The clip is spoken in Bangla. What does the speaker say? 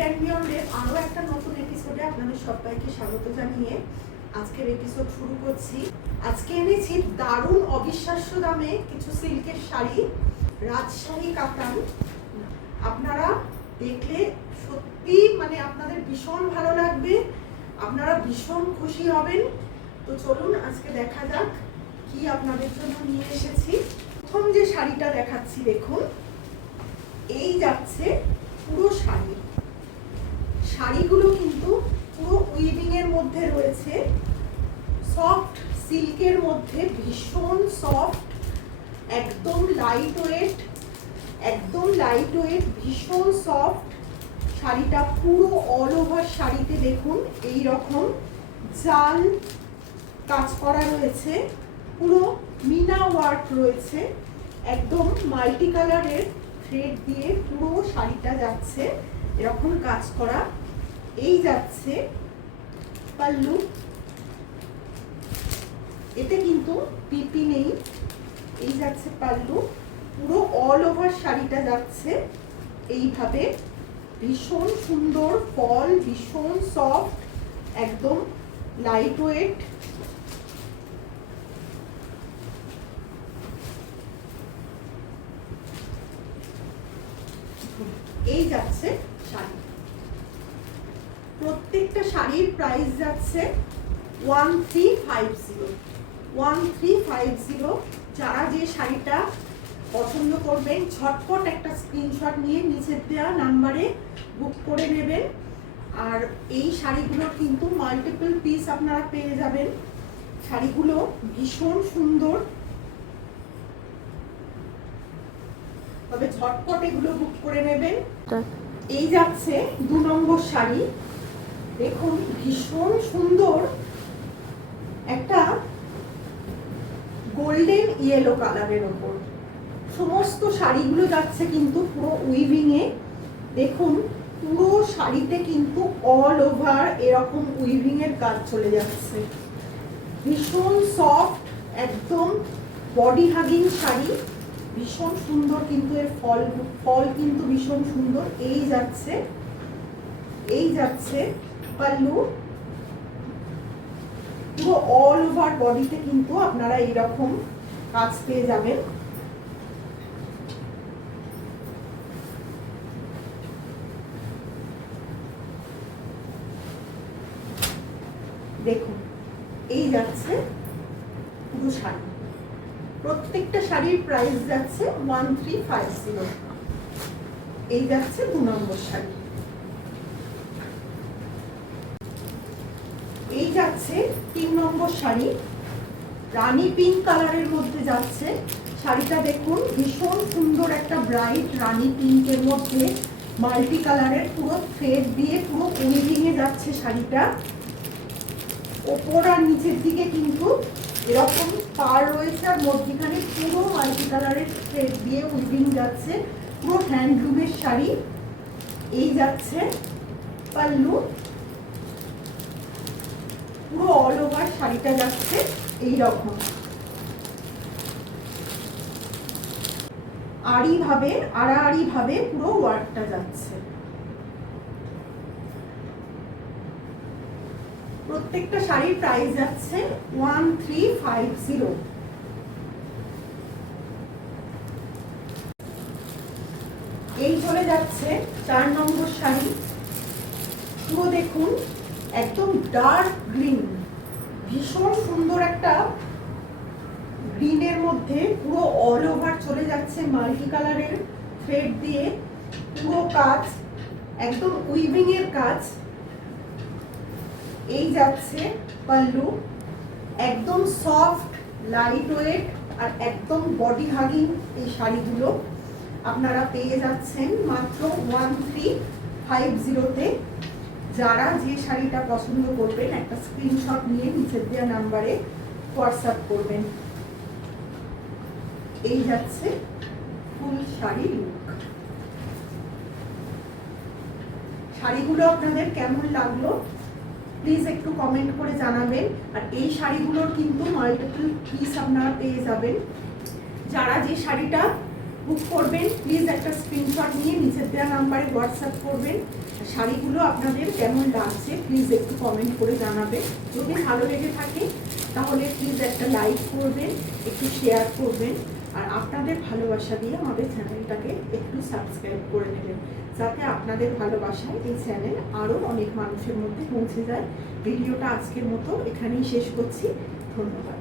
অ্যান্ড বিয়ন্ডের আরও একটা নতুন এপিসোডে আপনাদের সবাইকে স্বাগত জানিয়ে আজকের এপিসোড শুরু করছি। আজকে এনেছি দারুণ অবিশ্বাস্য দামে কিছু সিল্কের শাড়ি, রাজশাহী কাতান। আপনারা দেখলে সত্যি আপনাদের ভীষণ ভালো লাগবে, আপনারা ভীষণ খুশি হবেন। তো চলুন আজকে দেখা যাক কি আপনাদের জন্য নিয়ে এসেছি। প্রথম যে শাড়িটা দেখাচ্ছি দেখুন, এই যাচ্ছে পুরো শাড়ি। শাড়িগুলো কিন্তু পুরো উইভিং এর মধ্যে রয়েছে, সফট সিল্কের মধ্যে, ভীষণ সফট, একদম লাইট ওয়েট, ভীষণ সফট। শাড়িটা পুরো অল ওভার শাড়িতে দেখুন এই রকম জাল কাজ করা রয়েছে, পুরো মিনা ওয়ার্ক রয়েছে, একদম মাল্টি কালারের থ্রেড দিয়ে পুরো শাড়িটা যাচ্ছে এরকম কাজ করা। এই যাচ্ছে পাল্লু, এতে কিন্তু পিপি নেই। এই যাচ্ছে পাল্লু, পুরো অল ওভার শাড়িটা যাচ্ছে এইভাবে, ভীষণ সুন্দর ফল, ভীষণ সফট, একদম লাইট ওয়েট। এই যাচ্ছে শাড়ি। প্রত্যেকটা শাড়ির প্রাইস যাচ্ছে 1350। যারা যে শাড়িটা পছন্দ করবেন ঝটপট একটা স্ক্রিনশট নিয়ে নিচের দেওয়া নাম্বারে বুক করে নেবেন। আর এই শাড়িগুলোর কিন্তু মাল্টিপল পিস আপনারা পেয়ে যাবেন। শাড়িগুলো ভীষণ সুন্দর, তবে ঝটপট এগুলো বুক করে নেবেন। এই যাচ্ছে 2 নম্বর শাড়ি, দেখুন ভীষণ সুন্দর একটা গোল্ডেন ইয়েলো কালারের ওপর সমস্ত শাড়িগুলো যাচ্ছে কিন্তু পুরো উইভিং এ। দেখুন পুরো শাড়িতে কিন্তু অল ওভার এরকম উইভিং এর কাজ চলে যাচ্ছে, ভীষণ সফট, একদম বডি হাগিং শাড়ি, ভীষণ সুন্দর। কিন্তু এর ফল কিন্তু ভীষণ সুন্দর। এই যাচ্ছে পাল্লু, পুরো অল ওভার বডিতে কিন্তু আপনারা এইরকম কাজ পেয়ে যাবেন। দেখুন এই যাচ্ছে পুরো শাড়ি। প্রত্যেকটা শাড়ির প্রাইস যাচ্ছে 1350। এই যাচ্ছে 2 নম্বর শাড়ি। এই যাচ্ছে 3 নম্বর শাড়ি, রানী পিঙ্ক কালারের মধ্যে যাচ্ছে শাড়িটা। দেখুন ভীষণ সুন্দর একটা ব্রাইট রানী পিঙ্কের মধ্যে মাল্টি কালারের পুরো থ্রেড দিয়ে পুরো উইভিং এ যাচ্ছে শাড়িটা। ওপর আর নিচের দিকে কিন্তু এরকম পার রয়েছে, আর মধ্যখানে পুরো মাল্টি কালারের থ্রেড দিয়ে উইভিং যাচ্ছে, পুরো হ্যান্ডলুমের শাড়ি। এই যাচ্ছে পাল্লু, পুরো অল ওভার শাড়িটা যাচ্ছে এইরকম আড়াআড়ি ভাবে পুরো ওয়ার্কটা যাচ্ছে। প্রত্যেকটা শাড়ির প্রাইস যাচ্ছে 1350। এই চলে যাচ্ছে 4 নম্বর শাড়ি। পুরো দেখুন একদম ডার্ক গ্রিন, ভীষণ সুন্দর একটা গ্রিনের মধ্যে পুরো অল ওভার চলে যাচ্ছে মাল্টি কালারের থ্রেড দিয়ে পুরো কাজ, একদম উইভিং এর কাজ। এই যাচ্ছে পাল্লু, একদম সফট, লাইট ওয়েট, আর একদম বডি হাগিং। এই শাড়িগুলো আপনারা পেয়ে যাচ্ছেন মাত্র 1350-তে। যারা যে শাড়িটা পছন্দ করবেন একটা স্ক্রিনশট নিয়ে নিচের দেওয়া নাম্বারে হোয়াটসঅ্যাপ করবেন। এই যাচ্ছে ফুল শাড়ি লুক। শাড়িগুলো আপনাদের কেমন লাগলো প্লিজ একটু কমেন্ট করে জানাবেন। আর এই শাড়িগুলোর কিন্তু মাল্টিপল পিস আপনারা পেয়ে যাবেন। যারা যে শাড়িটা বুক করবেন প্লিজ একটা স্ক্রিনশট নিয়ে নিচের দেওয়া নাম্বারে হোয়াটসঅ্যাপ করবেন। শাড়িগুলো আপনাদের কেমন লাগছে প্লিজ একটু কমেন্ট করে জানাবেন। যদি ভালো লেগে থাকে তাহলে প্লিজ একটা লাইক করবেন, একটু শেয়ার করবেন, আর আপনাদের ভালোবাসা দিয়ে আমাদের চ্যানেলটাকে একটু সাবস্ক্রাইব করে নেবেন, যাতে আপনাদের ভালোবাসায় এই চ্যানেল আরও অনেক মানুষের মধ্যে পৌঁছে যায়। ভিডিওটা আজকের মতো এখানেই শেষ করছি। ধন্যবাদ।